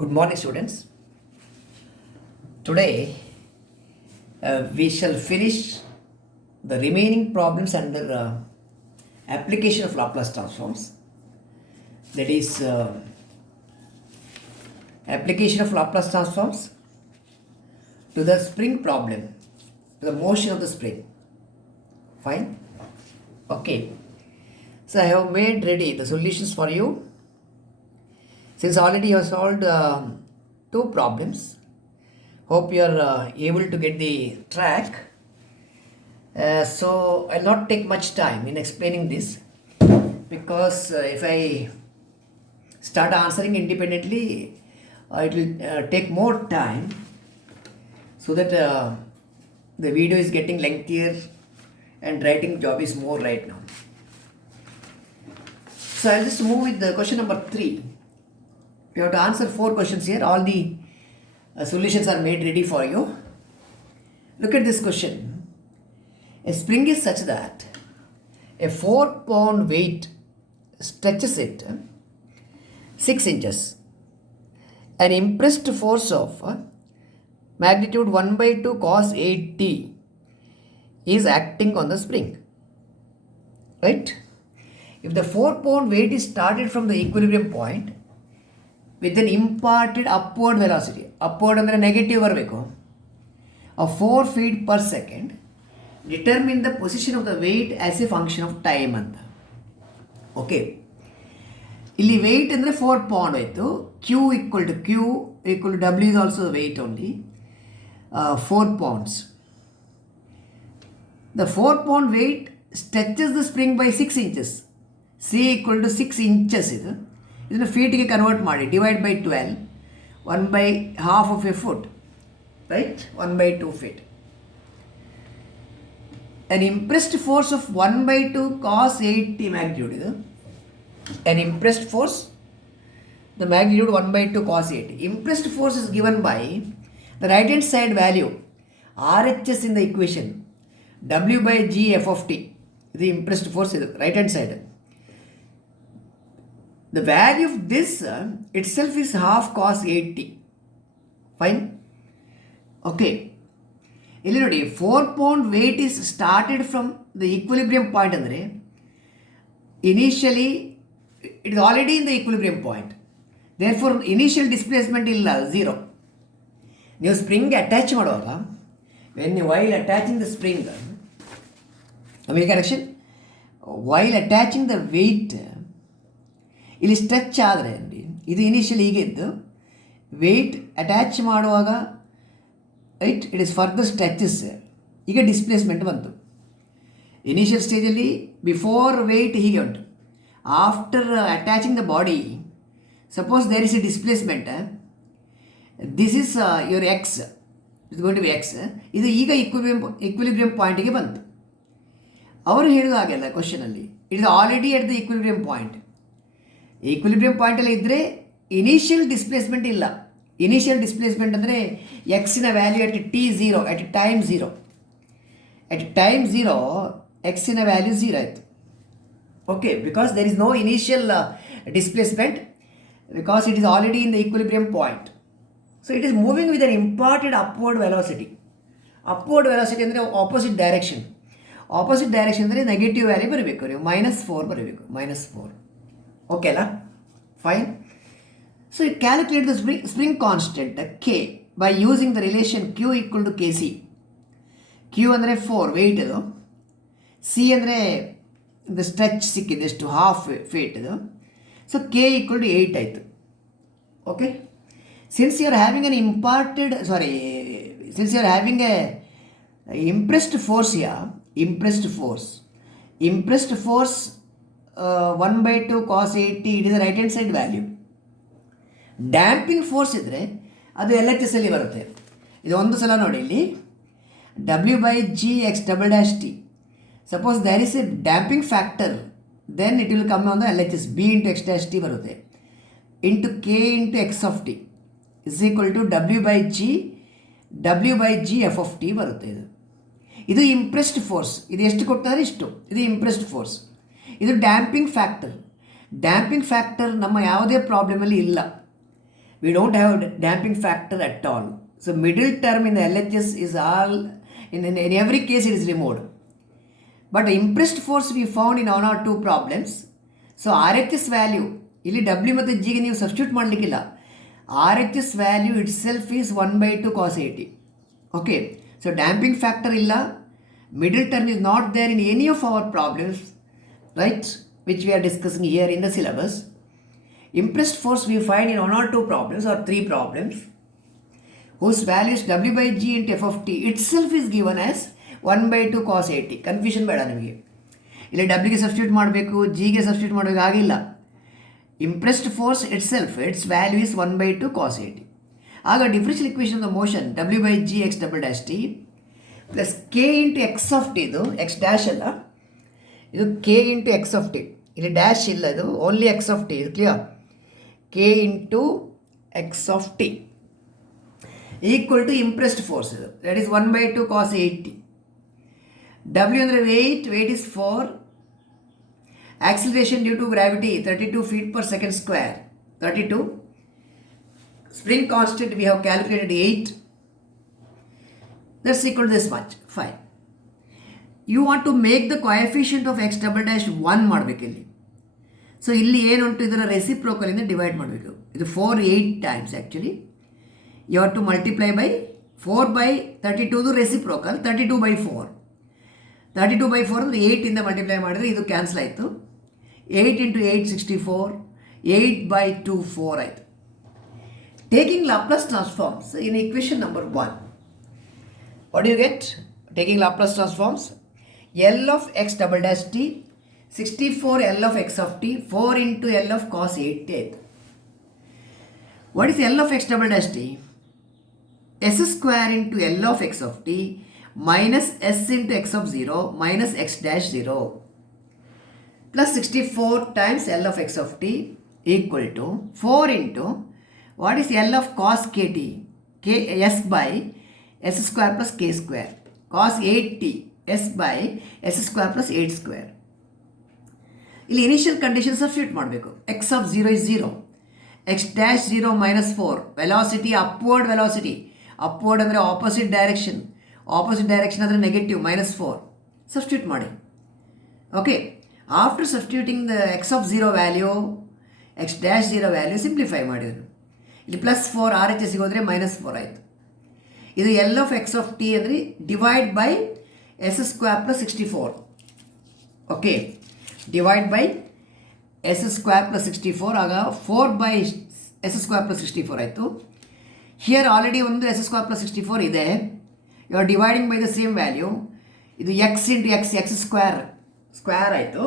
Good morning, students. Today we shall finish the remaining problems under application of Laplace transforms. That is application of Laplace transforms to the spring problem, to the motion of the spring. Fine? Okay. So I have made ready the solutions for you. Since already you have solved two problems, hope you are able to get the track. So I'll not take much time in explaining this, because if I start answering independently, it will take more time, so that the video is getting lengthier and writing job is more right now. So I'll just move with the question number 3. You have to answer 4 questions here. All the solutions are made ready for you. Look at this question. A spring is such that a 4-pound weight stretches it 6 inches. An impressed force of magnitude 1/2 cos 8t is acting on the spring. Right? If the 4-pound weight is started from the equilibrium point with an imparted upward velocity, upward ಅಂದರೆ ನೆಗೆಟಿವ್ ಬರಬೇಕು, of 4 feet per second, determine the position of the weight as a function of time ಅಂತ. ಓಕೆ, ಇಲ್ಲಿ weight ಅಂದರೆ 4 pound ಆಯಿತು. Q equal to W is also the weight only. 4 pounds. The 4-pound weight stretches the spring by 6 inches. C equal to 6 inches ಇದು. ಇದನ್ನು ಫೀಟ್ಗೆ convert ಮಾಡಿ, divide by 12, 1/2 of a foot, right? 1/2 feet. An impressed force of 1/2 cos 8t magnitude ಇದು. An impressed force, the magnitude 1/2 cos 8. Impressed force is given by the right hand side value, RHS in the equation, W by G F of t. The impressed force is right hand side. The value of this itself is half cos 8t. Fine? Okay. ಇಲ್ಲಿ ನೋಡಿ, 4-pound weight is started from the equilibrium point ಅಂದರೆ initially it is already in the equilibrium point. Therefore initial displacement ಇಲ್ಲ, 0. ನೀವು spring attach ಮಾಡುವಾಗ, while attaching the spring, correction, while attaching the weight, ಇಲ್ಲಿ stretch ಆದರೆ ಇದು initial ಹೀಗೆ ಇದ್ದು, weight attach ಮಾಡುವಾಗ right, it is further stretches. ಈಗ ಡಿಸ್ಪ್ಲೇಸ್ಮೆಂಟ್ ಬಂತು. ಇನಿಷಿಯಲ್ ಸ್ಟೇಜಲ್ಲಿ ಬಿಫೋರ್ ವೆಯ್ಟ್ ಹೀಗೆ ಉಂಟು. After attaching the body, suppose there is a displacement, this is your X, it's going to be X. ಇದು ಈಗ ಇಕ್ವಿಲಿಬ್ರಿಯಂ ಪಾಯಿಂಟಿಗೆ ಬಂತು. ಅವರು ಹೇಳಿದ ಹಾಗೆಲ್ಲ ಕ್ವಶನಲ್ಲಿ, it is already at the equilibrium point. Equilibrium ಪಾಯಿಂಟಲ್ಲಿ ಇದ್ದರೆ ಇನಿಷಿಯಲ್ ಡಿಸ್ಪ್ಲೇಸ್ಮೆಂಟ್ ಇಲ್ಲ. ಇನಿಷಿಯಲ್ ಡಿಸ್ಪ್ಲೇಸ್ಮೆಂಟ್ ಅಂದರೆ ಎಕ್ಸಿನ value at t0, at time 0. At time 0 ಎಕ್ಸಿನ ವ್ಯಾಲ್ಯೂ 0 ಆಯಿತು. Okay, because there is no initial displacement, because it is already in the equilibrium point. So it is moving with an imparted upward velocity. Upward velocity ಅಂದರೆ opposite direction. Opposite direction ಅಂದರೆ negative value ಬರಬೇಕು, ನೀವು -4 ಬರಬೇಕು, -4. Okay, la? Fine. So you calculate the spring constant K by using the relation Q equal to Kc. Q ಅಂದರೆ 4 weight ಇದು, C ಅಂದರೆ the stretch ಸಿಕ್ಕಿದೆ ಎಷ್ಟು, half feet ಇದು. So K equal to 8 ಆಯಿತು. Okay. Since you are having an impressed force here, impressed force 1/2 cos 8t, it is a right hand side value. Damping force ಇದ್ದರೆ ಅದು LHS ಅಲ್ಲಿ ಬರುತ್ತೆ. ಇದು ಒಂದು ಸಲ ನೋಡಿ, ಇಲ್ಲಿ W/G(x′' t. Suppose there is a damping factor, then it will come on the LHS, B(x′t) ಬರುತ್ತೆ, into K into X of t is equal to W/G F of t ಬರುತ್ತೆ. ಇದು ಇಂಪ್ರೆಸ್ಡ್ ಫೋರ್ಸ್. ಇದು ಎಷ್ಟು ಕೊಡ್ತಾರೆ, ಇಷ್ಟು. ಇದು impressed force. ಇದು damping factor. Damping factor ನಮ್ಮ ಯಾವುದೇ ಪ್ರಾಬ್ಲಮಲ್ಲಿ ಇಲ್ಲ. We don't have damping factor at all. So middle term in the LHS is all, in every case it is removed. But impressed force we found in 1 or 2 problems. So RHS value, ಇಲ್ಲಿ W ಮತ್ತು Gಗೆ ನೀವು ಸಬ್ಸ್ಟಿಟ್ಯೂಟ್ ಮಾಡಲಿಕ್ಕಿಲ್ಲ. RHS value itself is 1/2 cos 80. Okay, so damping factor illa, middle term is not there in any of our problems, right, which we are discussing here in the syllabus. Impressed force we find in 1 or 2 problems or 3 problems whose value is W by G into F of T itself is given as 1/2 cos 80. ಕನ್ಫ್ಯೂಷನ್ ಬೇಡ ನಿಮಗೆ. ಇಲ್ಲಿ ಡಬ್ಲ್ಯೂಗೆ ಸಬ್ಸ್ಟಿಟ್ಯೂಟ್ ಮಾಡಬೇಕು, ಜಿಗೆ substitute ಮಾಡಬೇಕು, ಆಗಿಲ್ಲ. Impressed force its value is 1/2 cos 80. ಆಗ differential equation of the motion W by G x double dash t plus k into x of t, ಇದು ಎಕ್ಸ್ ಡ್ಯಾಶ್ ಅಲ್ಲ, ಇದು k into x of t, ಇಲ್ಲಿ dash ಇಲ್ಲ, ಇದು only x of t, ಇದು clear. K into x of t equal to impressed force, ಇದು that is 1/2 cos 80. W ಅಂದರೆ weight is 4. Acceleration due to gravity 32 feet per second square, 32. Spring constant we have calculated 8. That's equal to this much. Fine. You want to make the coefficient of x double dash 1 ಮಾಡಬೇಕು ಇಲ್ಲಿ. ಸೊ ಇಲ್ಲಿ ಏನುಂಟು, ಇದರ ರೆಸಿಪ್ರೋಕಲ್ ಇಂದ ಡಿವೈಡ್ ಮಾಡಬೇಕು. ಇದು 4 8 times actually. You have to multiply by 4/32 reciprocal, 32/4. 32/4 ಅಂದರೆ 8ಇಂದ ಮಲ್ಟಿಪ್ಲೈ ಮಾಡಿದರೆ ಇದು ಕ್ಯಾನ್ಸಲ್ ಆಯಿತು. 8 × 8 64, 8/2 4 ಆಯಿತು. Taking Laplace transforms in equation number 1, what you get? Taking Laplace transforms L of x double dash t 64 L of x of t 4 into L of cos 80 ಆಯಿತು. What is L of x double dash t? S square into L of x of t minus s into x of 0 minus x dash 0 plus 64 times L of x of t equal to 4 into what is L of cos kt, k s by s square plus k square, cos 8t s by s square plus 8 square. ಇಲ್ಲಿ initial condition substitute ಮಾಡಬೇಕು. x of 0 is 0, x dash 0 minus 4, velocity upward, velocity upward ಅಂದರೆ opposite direction, opposite direction ಅಂದರೆ ನೆಗೆಟಿವ್ -4. ಸಬ್ಸ್ಟಿಟ್ಯೂಟ್ ಮಾಡಿ. Okay, after substituting the X of 0 value, X dash 0 value simplify ಮಾಡಿದ್ರು. ಇಲ್ಲಿ +4 RHS ಹೋದರೆ -4 ಆಯಿತು. ಇದು L of x of t ಅಂದರೆ divide by s square plus 64. Okay, divide by s square plus 64, ಆಗ 4/s square plus 64 ಆಯಿತು. ಹಿಯರ್ ಆಲ್ರೆಡಿ ಒಂದು s square plus 64 ಇದೆ. You are dividing by the same value. ಇದು x into x square ಆಯಿತು.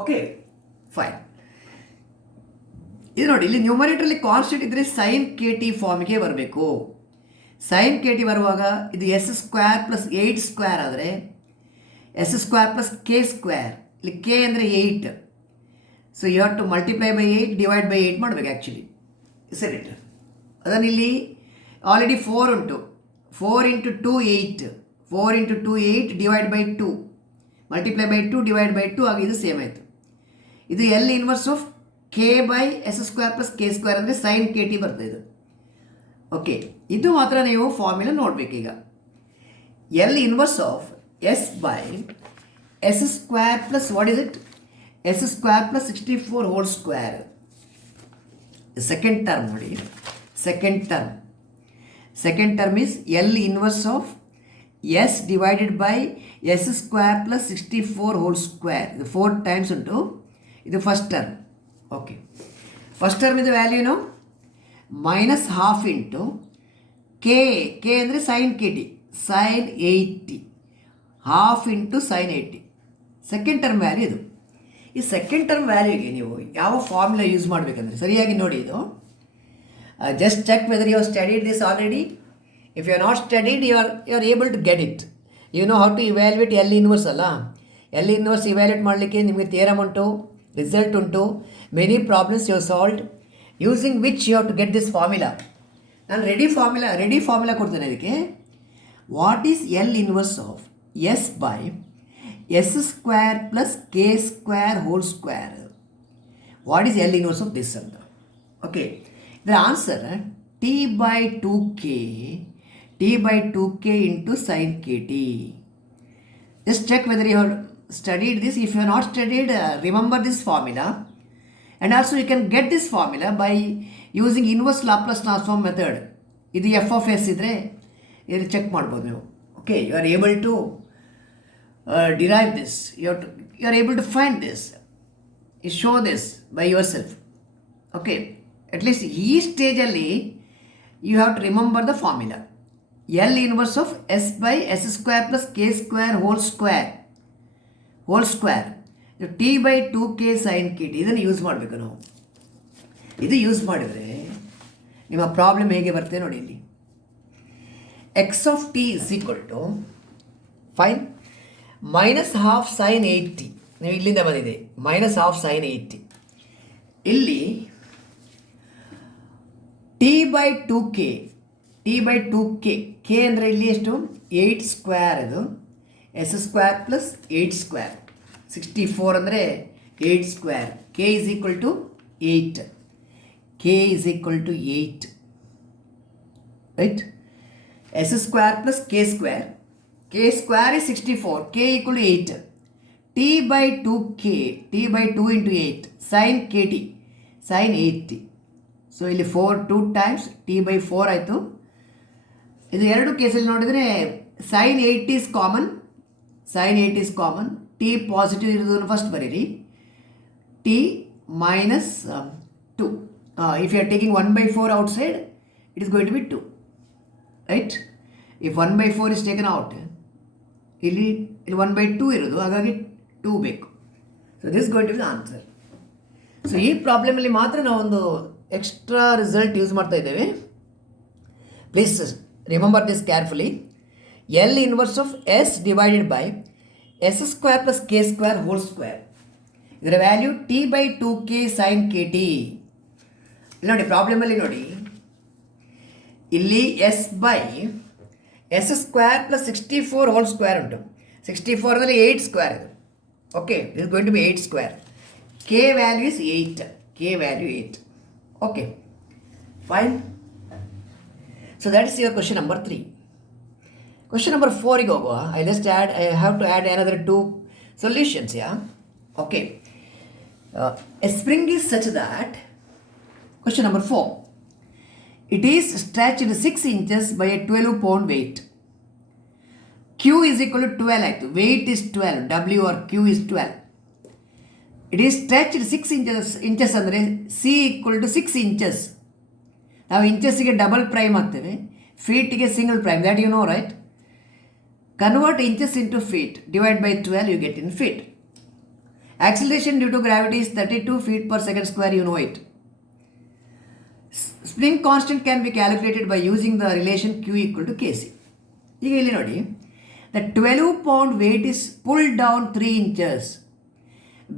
Okay, fine. ಇದು ನೋಡಿ, ಇಲ್ಲಿ ನ್ಯೂಮರೇಟರಲ್ಲಿ ಕಾನ್ಸ್ಟೆಂಟ್ ಇದ್ದರೆ ಸೈನ್ ಕೆ ಟಿ ಫಾರ್ಮ್ಗೆ ಬರಬೇಕು. ಸೈನ್ ಕೆ ಟಿ ಬರುವಾಗ ಇದು s ಸ್ಕ್ವೇರ್ ಪ್ಲಸ್ 8 ಸ್ಕ್ವೇರ್ ಆದರೆ s square plus K square, ಇಲ್ಲಿ ಕೆ ಅಂದರೆ 8. So you have to multiply by 8 divide by 8 ಮಾಡಬೇಕು ಆ್ಯಕ್ಚುಲಿ, ಸರಿ. ಅದನ್ನು ಇಲ್ಲಿ ಆಲ್ರೆಡಿ 4 ಉಂಟು, 4 × 2 8, 4 × 2 8 divide by 2 multiply by 2 divide by 2 ಆಗ ಇದು ಸೇಮ್ ಆಯಿತು. ಇದು L inverse of K by s square plus K square ಅಂದರೆ ಸೈನ್ ಕೆ ಟಿ ಬರ್ತದೆ ಇದು. ಓಕೆ, ಇದು ಮಾತ್ರ ನೀವು ಫಾರ್ಮುಲಾ ನೋಡಬೇಕೀಗ. L inverse of s by s square plus what is it, s square plus 64 whole square. Second term ನೋಡಿ, second term is L inverse of s divided by s square plus 64 whole square. ಇದು 4 times ಉಂಟು. ಇದು first term. Okay, first term ಇದು ವ್ಯಾಲ್ಯೂನು -12 into k ಅಂದರೆ sine K t, sine 80, half into sine 80. Second term value ಇದು. ಈ second term ವ್ಯಾಲ್ಯೂಗೆ ನೀವು ಯಾವ ಫಾರ್ಮುಲಾ ಯೂಸ್ ಮಾಡಬೇಕಂದ್ರೆ ಸರಿಯಾಗಿ ನೋಡಿ. ಇದು just check whether you have studied this already. If you are not studied, you are able to get it. You know how to evaluate L inverse ಅಲ್ಲ. L ಇನ್ವರ್ಸ್ ಇವ್ಯಾಲ್ಯೂಯೇಟ್ ಮಾಡಲಿಕ್ಕೆ ನಿಮಗೆ theorem ಉಂಟು, result ಉಂಟು, many problems you solved, using which you have to get this formula. ನಾನು ready formula ಕೊಡ್ತೇನೆ ಅದಕ್ಕೆ. What is L inverse of s by s square plus K square whole square. What is L inverse of this ಅಂತ. Okay, The answer t by 2k into sin kt. Just check whether you have studied this. If you have not studied, remember this formula. And also you can get this formula by using inverse Laplace transform method. ಇದು f of s ಇದ್ದರೆ ಇಲ್ಲಿ ಚೆಕ್ ಮಾಡ್ಬೋದು ನೀವು. Okay, you are able to derive this, you are able to find this, you show this by yourself. Okay, at least ಈ ಸ್ಟೇಜಲ್ಲಿ you have to remember the formula L inverse of s by s square plus K square whole square t by 2k sin kt. ಇದನ್ನು use ಮಾಡಬೇಕು ನಾವು. ಇದು ಯೂಸ್ ಮಾಡಿದರೆ ನಿಮ್ಮ ಪ್ರಾಬ್ಲಮ್ ಹೇಗೆ ಬರ್ತದೆ ನೋಡಿ. ಇಲ್ಲಿ x of t is equal to fine minus half sine 80. ನೀವು ಇಲ್ಲಿಂದ ಬಂದಿದೆ ಮೈನಸ್ ಹಾಫ್ ಸೈನ್ 80. ಇಲ್ಲಿ ಟಿ ಬೈ 2k ಕೆ ಅಂದರೆ ಇಲ್ಲಿ ಎಷ್ಟು 8 ಸ್ಕ್ವೇರ್, ಇದು ಎಸ್ ಸ್ಕ್ವೇರ್ ಪ್ಲಸ್ 8 ಸ್ಕ್ವೇರ್ 64 ಅಂದರೆ 8 square. K is equal to 8, right. S square plus K square is 64, k equal to 8. t by 2k, t by 2 into 8 sin kt, sin 80. ಸೊ ಇಲ್ಲಿ 2 times t by 4 ಆಯಿತು. ಇದು ಎರಡು ಕೇಸಲ್ಲಿ ನೋಡಿದರೆ sin 80 is common. T positive ಇರೋದನ್ನು first ಬರೀರಿ. T minus 2. If you are taking 1/4 outside it is going to be 2, right. If 1/4 is taken out, ಇಲ್ಲಿ 1/2 ಇರೋದು, ಹಾಗಾಗಿ 2 ಬೇಕು. So this going to be the answer. So ಈ ಪ್ರಾಬ್ಲಮಲ್ಲಿ ಮಾತ್ರ ನಾವೊಂದು ಎಕ್ಸ್ಟ್ರಾ ರಿಸಲ್ಟ್ ಯೂಸ್ ಮಾಡ್ತಾ ಇದ್ದೇವೆ. Please remember this carefully. L inverse of s divided by s square plus K square whole square. ಇದರ value t by 2k sin kt. ನೋಡಿ ಪ್ರಾಬ್ಲಮಲ್ಲಿ ನೋಡಿ, ಇಲ್ಲಿ s by s square plus 64 whole square ಉಂಟು. 64 ಅಂದರೆ 8 square ಇದು. Okay, this going to be 8 square. K value is 8. Okay, fine. So that is your question number 3. Question number 4 ಹೋಗುವ. I have to add another 2 solutions. Okay. A spring is such that, question number 4, it is stretched 6 inches by a 12-pound weight. Q is equal to 12 ಆಯಿತು. weight is 12, W or Q is 12. It is stretched 6 inches ಅಂದರೆ C equal to 6 inches. ನಾವು ಇಂಚಸ್ಸಿಗೆ double prime ಹಾಕ್ತೇವೆ, ಫೀಟಿಗೆ single prime. That you know, right. Convert inches into feet, divide by 12, you get in feet. Acceleration due to gravity is 32 feet per second square, you know it. Spring constant can be calculated by using the relation Q equal to Kc. ಈಗ ಇಲ್ಲಿ ನೋಡಿ, the 12-pound weight is pulled down 3 inches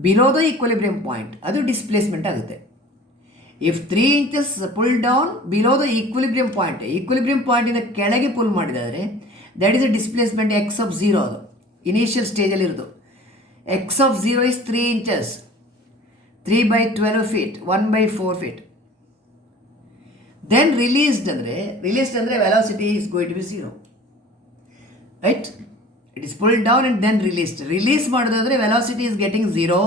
below the equilibrium point. ಅದು ಡಿಸ್ಪ್ಲೇಸ್ಮೆಂಟ್ ಆಗುತ್ತೆ. If 3 inches pulled down below the equilibrium point ಇಂದ ಕೆಳಗೆ ಪುಲ್ ಮಾಡಿದರೆ that is a displacement x of 0. ಅದು ಇನಿಷಿಯಲ್ ಸ್ಟೇಜಲ್ಲಿ ಇರೋದು. x of 0 is 3 inches, 3 by 12 feet, 1/4 feet. Then released ಅಂದರೆ velocity is going to be 0, right. It is pulled down and then released. Release ಮಾಡೋದಾದರೆ velocity is getting 0,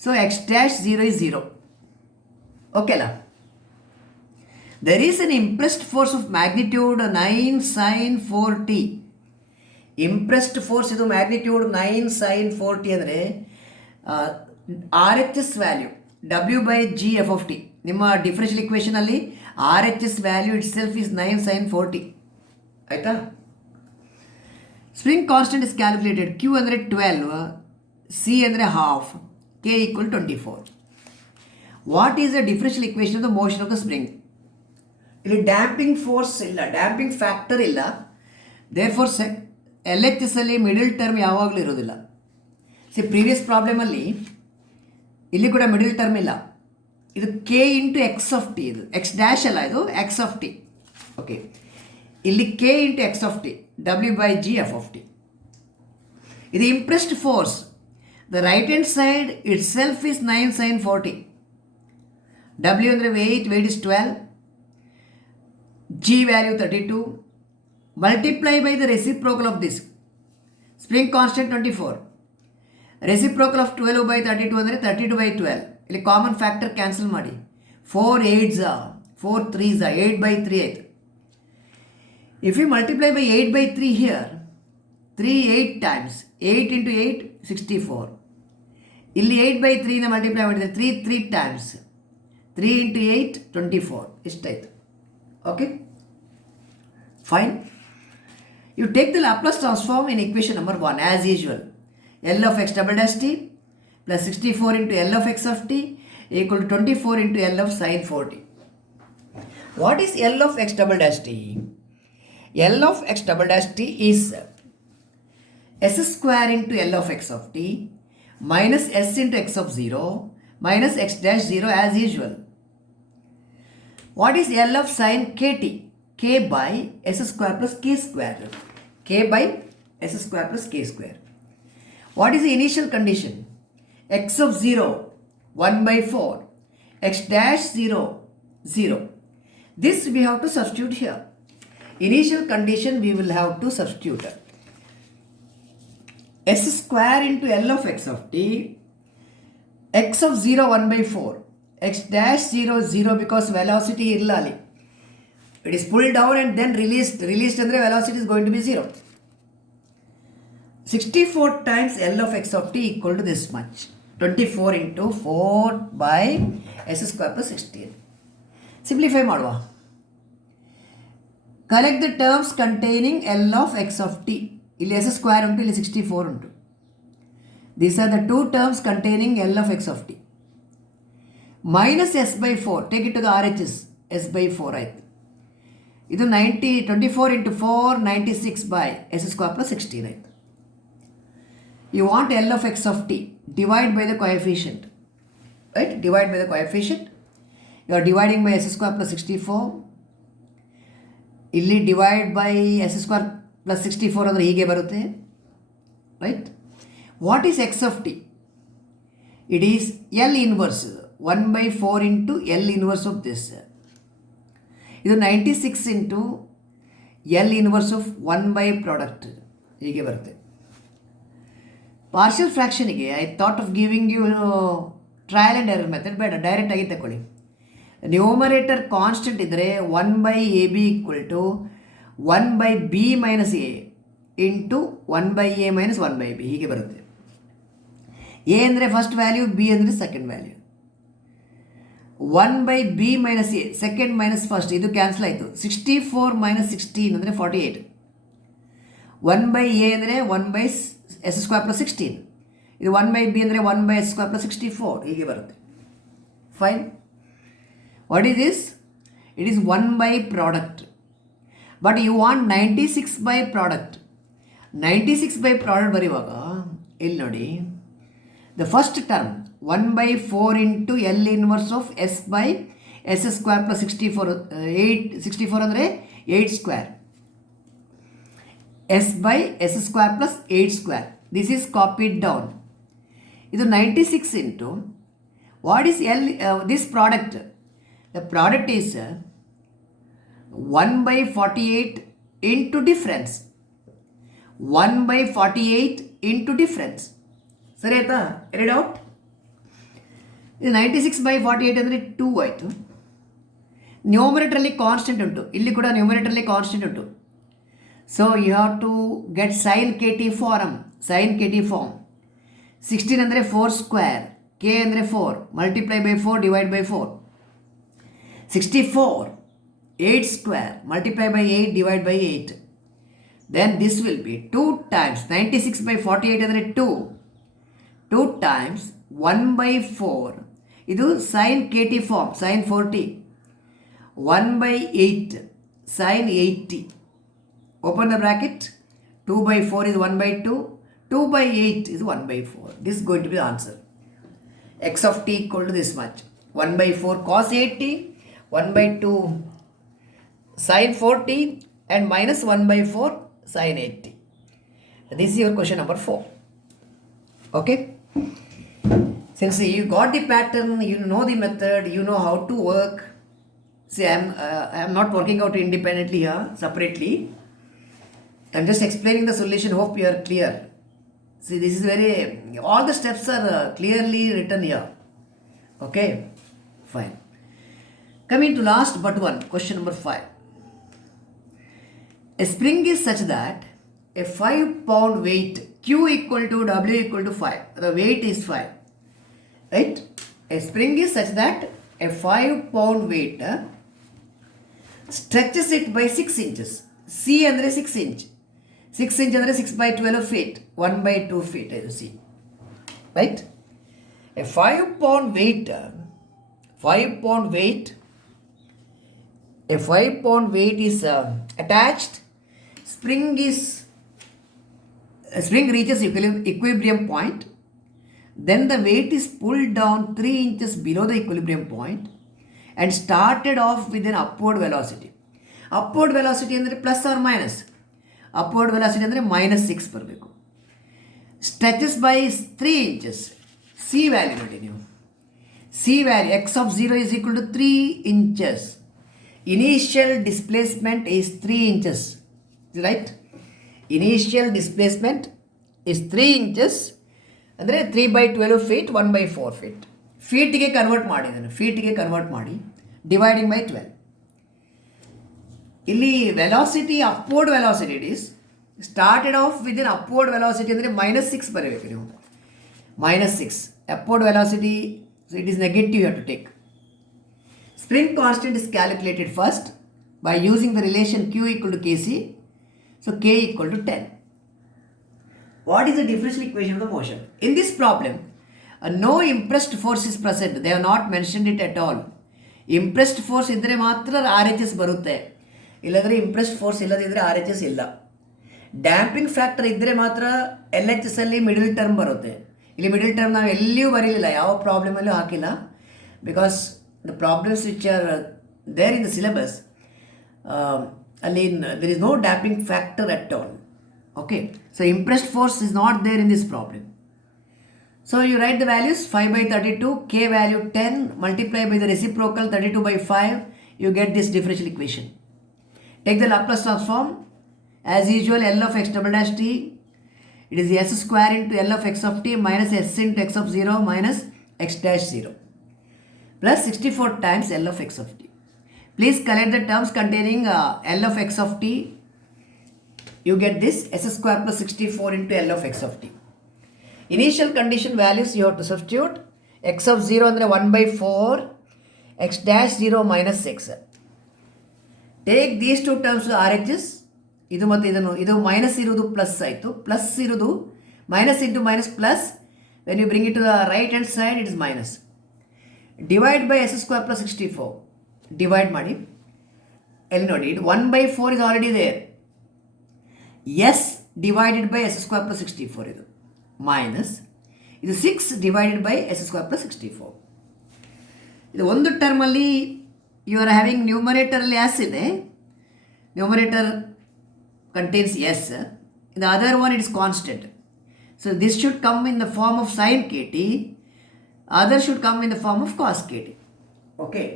so x dash 0 is 0. ಓಕೆ ಅಲ್ಲ. There is an impressed force of magnitude 9 sin 4t. Impressed force ಇದು magnitude 9 sin 4t ಅಂದರೆ R H S value W by G F of t. ನಿಮ್ಮ differential ಇಕ್ವೇಷನಲ್ಲಿ R H S value itself is 9 sin 4t. ಆಯಿತಾ. Spring constant is calculated. Q ಅಂದರೆ 12, C ಅಂದರೆ ಹಾಫ್, K equal 24. What is the differential equation of the motion of the spring? ಇಲ್ಲಿ damping force ಇಲ್ಲ, damping factor ಇಲ್ಲ. Therefore L H S ಅಲ್ಲಿ middle term ಯಾವಾಗಲೂ ಇರೋದಿಲ್ಲ. ಪ್ರೀವಿಯಸ್ ಪ್ರಾಬ್ಲಮಲ್ಲಿ ಇಲ್ಲಿ ಕೂಡ ಮಿಡಲ್ ಟರ್ಮ್ ಇಲ್ಲ. ಇದು k into x of t, ಇದು ಎಕ್ಸ್ ಡ್ಯಾಶ್ ಅಲ್ಲ, ಇದು ಎಕ್ಸ್ ಆಫ್ ಟಿ. ಓಕೆ, ಇಲ್ಲಿ K into x of T, W by G F of t. ಇದು impressed force. The right hand side it self is 9 sin 4t. W ಅಂದರೆ weight is 12, G value 32, multiply by the reciprocal of this. Spring constant 24. Reciprocal of 12 by 32 ಅಂದರೆ 32 by 12. ಇಲ್ಲಿ common factor cancel ಮಾಡಿ. 4 8s 4 3s 8 by 3 ಆಯಿತು. If you multiply by 8 by 3 here, 3 8 times 8 into 8 64. ಇಲ್ಲಿ 8 by 3 ನ ಮಲ್ಟಿಪ್ಲೈ ಮಾಡಿದರೆ 3 3 times 3 into 8 24 ಇಷ್ಟಾಯಿತು. Okay fine. You take the Laplace transform in equation number 1 as usual. L of x double dash t plus 64 into L of x of t equal to 24 into L of sin 4t. What is L of x double dash t? L of x double dash t is s square into L of x of t minus s into x of 0 minus x dash 0 as usual. What is L of sin kt? K by s square plus k square. K by s square plus k square. What is the initial condition? X of 0 1 by 4, x dash 0 0. This we have to substitute here. Initial condition we will have to substitute. S square into L of x of t, x of 0 1 by 4, x dash 0 0 because velocity illali. It is pulled down and then released. Released and the velocity is going to be 0. 64 times L of x of t equal to this much. 24 into 4 by s square plus 16. Simplify ಮಾಡುವ. Collect the terms containing L of x of t. ಇಲ್ಲಿ s square ಉಂಟು, ಇಲ್ಲಿ 64 ಉಂಟು. These are the two terms containing L of x of t. Minus s by 4. Take it to the RHS. S by 4 ಆಯಿತು. ಇದು 24 into 4 96 by s square plus 16 ಆಯಿತು. You want L of x of t. Divide by the coefficient. Right? Divide by the coefficient. You are dividing by s square plus 64. ಇಲ್ಲಿ divide by s square plus 64 ಅಂದರೆ ಹೀಗೆ ಬರುತ್ತೆ. Right? What is x of t? It is L inverse. 1 by 4 into L inverse of this. ಇದು 96 into L inverse of 1 by product. ಹೀಗೆ ಬರುತ್ತೆ. Partial ಫ್ರ್ಯಾಕ್ಷನಿಗೆ I thought of giving you trial and error method ಬೇಡ, ಡೈರೆಕ್ಟಾಗಿ ತಗೊಳ್ಳಿ. Numerator constant ಇದ್ದರೆ 1 by AB equal to 1 by B minus A into 1 by A minus 1 by B ಹೀಗೆ ಬರುತ್ತೆ. A ಅಂದರೆ ಫಸ್ಟ್ ವ್ಯಾಲ್ಯೂ, B ಅಂದರೆ second value. 1 by B minus A second minus first, ಇದು cancel ಆಯಿತು. 64 ಮೈನಸ್ 16 ಅಂದರೆ 48. 1 by A ಅಂದರೆ 1 by s square plus 16. ಇದು 1 by b ಅಂದರೆ 1 by s square plus 64 ಹೀಗೆ ಬರುತ್ತೆ. Fine. What is this? It is 1 by product. But you want 96 by product. 96 by product ಬರೆಯುವಾಗ ಇಲ್ಲಿ ನೋಡಿ, the first term 1 by 4 into L inverse of s by s square plus 64. 64 ಅಂದರೆ 8 square. s by s square plus 8 square. This is copied down. This is 96 into, what is L, this product? The product is 1 by 48 into difference. 1 by 48 into difference. ಸರಿ ಆಯ್ತಾ? ಎರಡು ಔಟ್. ಇದು 96 by 48 ಅಂದರೆ 2 ಆಯಿತು. ನ್ಯೂಮರೇಟರಲ್ಲಿ ಕಾನ್ಸ್ಟೆಂಟ್ ಉಂಟು, ಇಲ್ಲಿ ಕೂಡ ನ್ಯೂಮರೇಟರಲ್ಲಿ ಕಾನ್ಸ್ಟೆಂಟ್ ಉಂಟು. So you have to get sin kt form. Sin kt form. 16 ಅಂದರೆ 4 square, k ಅಂದರೆ 4, multiply by 4, divide by 4. 64 8 square, multiply by 8, divide by 8. Then this will be 2 times 96 by 48 ಅಂದರೆ 2. 2 times 1 by 4. ಇದು sin kt form, sin 40. 1 by 8, sin 80. Open the bracket. 2 by 4 is 1 by 2. 2 by 8 is 1 by 4. This is going to be the answer. X of t equal to this much. 1 by 4 cos 80, 1 by 2 sin 40 and minus 1 by 4 sin 80. This is your question number 4. Okay. Since you got the pattern, you know the method, you know how to work. See, I am not working out independently here, separately. I am just explaining the solution. Hope you are clear. See, this is all the steps are clearly written here. Okay, fine. Coming to last but one, question number 5. A spring is such that a 5-pound weight Q equal to W equal to 5. The weight is 5. Right? A spring is such that a 5-pound weight stretches it by 6 inches. C andre 6 inch. 6 inch andre 6 by 12 feet. 1 by 2 feet as you see. Right? A 5-pound weight, a 5-pound weight is attached. Spring reaches equilibrium point. Then the weight is pulled down 3 inches below the equilibrium point and started off with an upward velocity. Upward velocity ಅಂದರೆ plus or minus. Upward velocity ಅಂದರೆ -6 ಬರಬೇಕು. Stretches by 3 inches. C value ನೋಡಿ ನೀವು. C value x of 0 is equal to 3 inches. Initial displacement is 3 inches. Right? Initial displacement is 3 inches. ಅಂದರೆ 3 by 12 feet, 1 by 4 feet. ಫೀಟ್ಗೆ convert ಮಾಡಿದ್ದಾನೆ. ಫೀಟ್ಗೆ convert ಮಾಡಿ ಡಿವೈಡಿಂಗ್ ಬೈ 12. ಇಲ್ಲಿ velocity upward velocity it is started off with in upward velocity ಅಂದರೆ -6 ಬರಬೇಕು ನೀವು. -6 upward velocity, so it is negative you have to take. Spring constant is calculated first by using the relation Q equal to Kc. So K equal to 10. What is the differential equation of the motion? In this problem, no impressed force is present. They have not mentioned it at all. Impressed force ಇದ್ದರೆ ಮಾತ್ರ RHS ಬರುತ್ತೆ, ಇಲ್ಲದ್ರೆ impressed force ಇಲ್ಲದಿದ್ದರೆ RHS ಇಲ್ಲ. Damping factor ಇದ್ದರೆ ಮಾತ್ರ LHS ಅಲ್ಲಿ middle term ಬರುತ್ತೆ. ಇಲ್ಲಿ ಮಿಡಲ್ ಟರ್ಮ್ ನಾವು ಎಲ್ಲಿಯೂ ಬರೀಲಿಲ್ಲ, ಯಾವ ಪ್ರಾಬ್ಲಮಲ್ಲೂ ಹಾಕಿಲ್ಲ. Because the problems which are there in the syllabus, ಅಲ್ಲಿ there is no damping factor at all. Okay, so impressed force is not there in this problem. So you write the values 5 by 32, K value 10, multiply by the reciprocal 32 by 5, you get this differential equation. Take the Laplace transform. As usual, L of x double dash t, it is s square into L of x of t minus s into x of 0 minus x dash 0 plus 64 times L of x of t. Please collect the terms containing L of x of t. You get this s square plus 64 into L of x of t. Initial condition values you have to substitute. X of 0 ಅಂದರೆ 1 by 4, x dash 0 minus 6. Take these two terms to RHS. ಇದು ಮತ್ತು ಇದನ್ನು, ಇದು ಮೈನಸ್ ಇರೋದು ಪ್ಲಸ್ ಆಯಿತು, plus ಇರೋದು minus into minus plus. When you bring it to the right hand side it is minus. Divide by s square plus 64. Divide ಮಾಡಿ, ಎಲ್ಲಿ ನೋಡಿ, ಇದು 1 by 4 is already there. S divided by s square plus 64 ಇದು ಮೈನಸ್, ಇದು 6 divided by s square plus 64. ಇದು ಒಂದು ಟರ್ಮಲ್ಲಿ you are having ನ್ಯೂಮರೇಟರಲ್ಲಿ s ಇದೆ, numerator contains s, the other one it is constant. So this should come in the form of sin kt, other should come in the form of cos kt. Okay,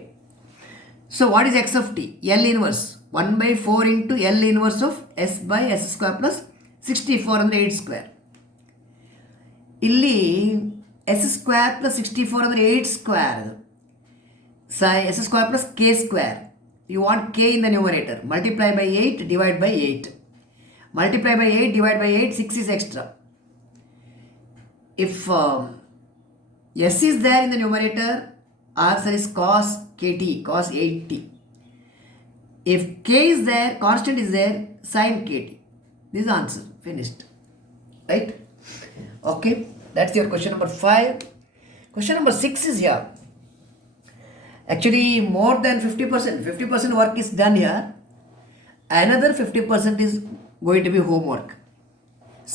so what is x of t? L inverse 1 by 4 into L inverse of s by s square plus 64 ಅಂದರೆ 8 square. ಇಲ್ಲಿ s square plus 64 ಅಂದರೆ 8 square, s square plus k square. You want k in the numerator, multiply by 8, divide by 8. Multiply by 8, divide by 8, 6 is extra. If s is there in the numerator, answer is cos kt, cos 8t. If k is there, constant is there, sin kt. This is answer, finished. Right? Okay, that's your question number 5. Question number 6 is here. Actually, more than 50%. 50% work is done here. Another 50% is going to be homework.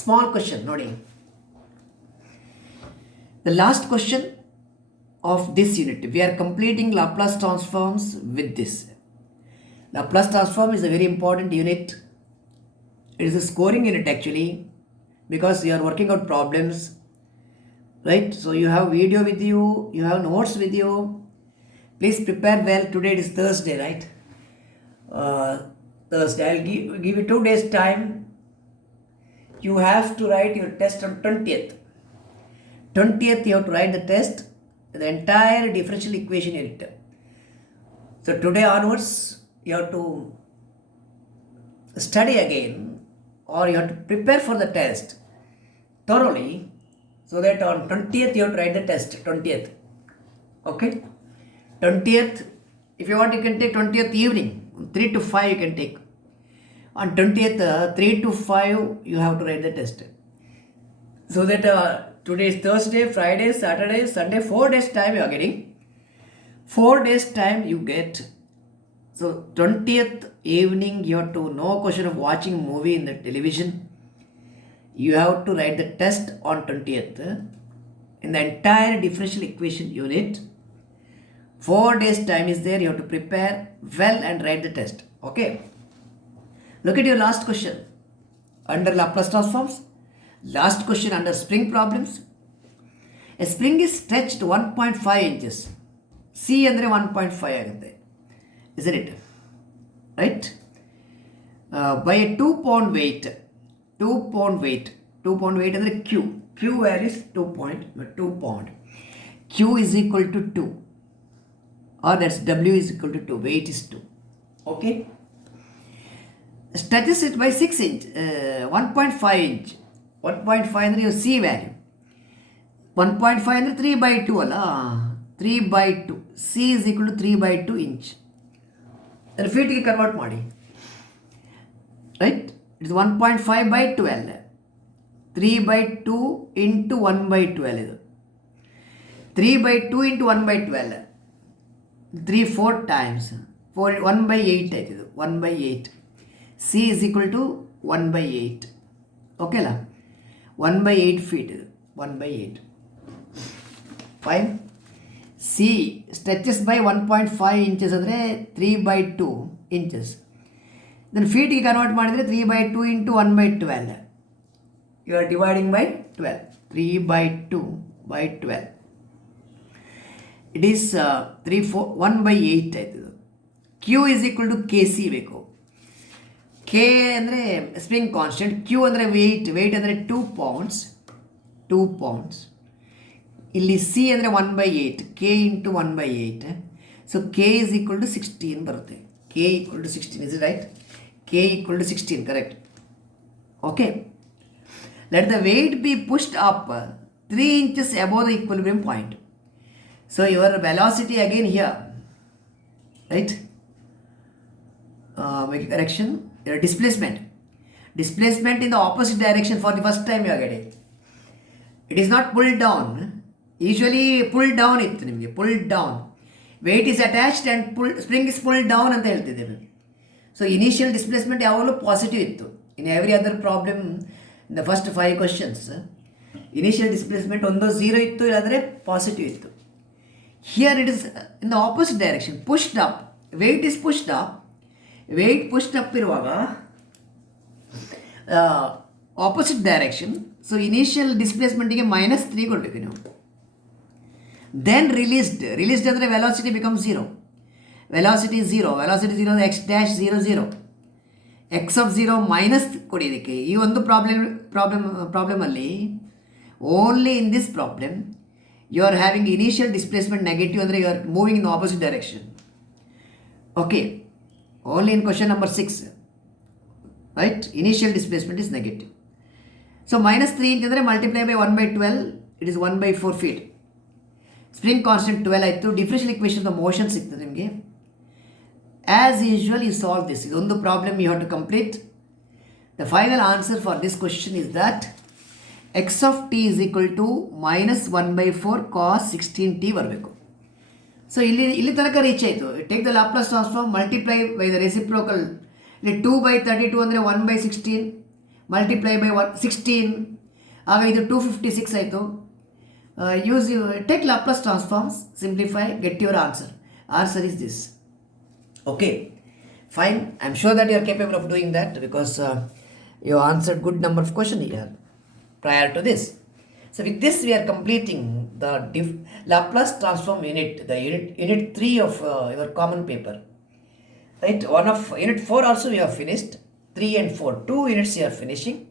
Small question, nodi. The last question of this unit. We are completing Laplace transforms with this. Laplace transform is a very important unit. It is a scoring unit actually, because you are working out problems right? So you have video with you, you have notes with you. Please prepare well. Today it is Thursday, right? Thursday. I'll give you 2 days time. You have to write your test on 20th. 20th you have to write the test, the entire differential equation unit. So today onwards you have to study again, or you have to prepare for the test thoroughly, so that on 20th you have to write the test. 20th, okay? 20th, if you want, you can take 20th evening, 3 to 5 you can take. On 20th, 3 to 5 you have to write the test. So that today is Thursday, Friday, Saturday, Sunday, 4 days time you are getting. 4 days time you get. So 20th evening you have to, no question of watching movie in the television. You have to write the test on 20th in the entire differential equation unit. 4 days time is there. You have to prepare well and write the test. Okay. Look at your last question under Laplace transforms. Last question under spring problems. A spring is stretched 1.5 inches. C andre 1.5 agutte. Isn't it? Right? By a 2 pound weight. 2 pound weight. 2 pound weight andre Q. Q value is 2 pound. Q is equal to 2. Or that's W is equal to 2. Weight is 2. Okay? Stretches it by 6 inch. 1.5 inch. 1.5 andre your C value. 1.5 andre 3 by 2 alla. 3 by 2. C is equal to 3 by 2 inch. And feet ki convert ಮಾಡಿ. Right? It is 1.5 by 12. 3 by 2 into 1 by 12 ಇದು. 3 by 2 into 1 by 12. 3 4 times. 1 by 8 ಆಯ್ತು ಇದು. 1 by 8. C is equal to 1 by 8. Okay la? 1 by 8 feet ಇದು. 1 by 8. Fine. C stretches by 1.5 inches ಅಂದರೆ 3 by 2 inches. Then feet ಗೆ ಕನ್ವರ್ಟ್ ಮಾಡಿದರೆ 3 by 2 into 1 by 12. You are dividing by 12. 3 by 2 by 12. It is 1 by 8 ಆಯ್ತು. Q is equal to KC ಬೇಕು. K ಅಂದರೆ ಸ್ಪ್ರಿಂಗ್ ಕಾನ್ಸ್ಟೆಂಟ್. Q ಅಂದರೆ ವೆಯ್ಟ್. ವೆಯ್ಟ್ ಅಂದರೆ 2 pounds. 2 pounds. ಇಲ್ಲಿ C ಅಂದರೆ 1 by 8. K into 1 by 8. So K is equal to 16 ಬರುತ್ತೆ. K equal to 16. Is it right? K equal to 16. Correct. Okay. Let the weight be pushed up 3 inches above the equilibrium point. So your velocity again here. Right? Make a correction. Your displacement. Displacement in the opposite direction for the first time you are getting. It is not pulled down. Usually pulled down ಇತ್ತು ನಿಮಗೆ. pulled down. Weight is attached and spring is pulled down ಅಂತ ಹೇಳ್ತಿದ್ದೇವೆ. So initial displacement ಯಾವಾಗಲೂ ಪಾಸಿಟಿವ್ ಇತ್ತು. In every other problem, in the first 5 questions, initial displacement ಒಂದೋ 0 ಇತ್ತು, ಇಲ್ಲಾಂದರೆ ಪಾಸಿಟಿವ್ ಇತ್ತು. Here it is in the opposite direction, pushed up. Weight is pushed up. Weight pushed up ಇರುವಾಗ opposite direction. So initial displacement ಗೆ -3 ಕೊಡಬೇಕು ನೀವು. Then released ಅಂದರೆ velocity becomes 0. Velocity 0 x dash 0 0. X of 0 minus ಕೊಡಿ ಇದಕ್ಕೆ. ಈ ಒಂದು ಪ್ರಾಬ್ಲಮಲ್ಲಿ only in this problem you are having initial displacement negative ಅಂದರೆ you are moving in opposite direction. Okay, only in question number 6, right? Initial displacement is negative. So -3 ಅಂತಂದರೆ multiply by 1 by 12, it is 1 by 4 feet. Spring constant 12 ಆಯಿತು. Differential equation the motion ಸಿಗ್ತದೆ ನಿಮಗೆ. As usual, you solve this. This is one problem you have to complete. The final answer for this question is that x of t is equal to -1 by 4 cos 16t ಬರಬೇಕು. ಸೊ ಇಲ್ಲಿ ತನಕ ರೀಚ್ ಆಯಿತು. Take the Laplace transform, multiply by the reciprocal. ಇಲ್ಲಿ 2 by 32 ಅಂದರೆ 1 by 16 multiply by 16, ಆಗ ಇದು 256 ಆಯಿತು. Take Laplace transforms, simplify, get your answer. Answer is this. Okay, fine. I'm sure that you are capable of doing that because you answered good number of questions here prior to this. So with this we are completing the Laplace transform unit, the unit 3 of your common paper. Right, one of unit 4 also we have finished, 3 and 4, 2 units you are finishing.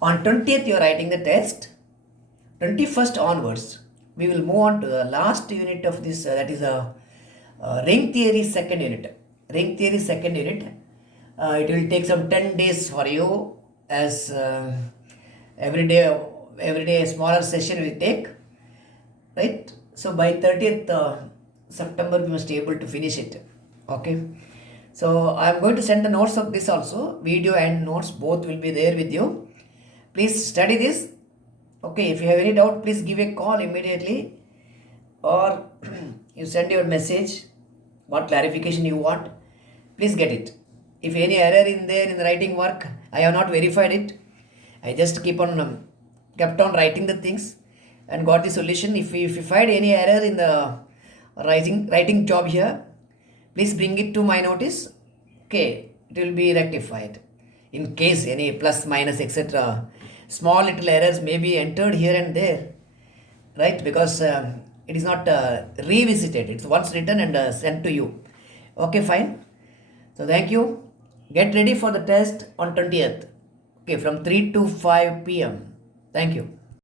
On 20th you are writing the test. 21st onwards we will move on to the last unit of this, that is a ring theory second unit. Ring theory second unit, it will take some 10 days for you, as every day a smaller session will take, right? So by 30th September we must be able to finish it. Okay, so I am going to send the notes of this also, video and notes both will be there with you. Please study this. Okay, if you have any doubt, please give a call immediately, or you send your message what clarification you want. Please get it. If any error in there in the writing work, I have not verified it. I just kept on writing the things and got the solution. If you find any error in the writing job here, please bring it to my notice. Okay, it will be rectified. In case any plus minus etc. small little errors may be entered here and there, right? Because it is not revisited. It's once written and sent to you. Okay, fine. So thank you. Get ready for the test on 20th. Okay, from 3 to 5 p.m. Thank you.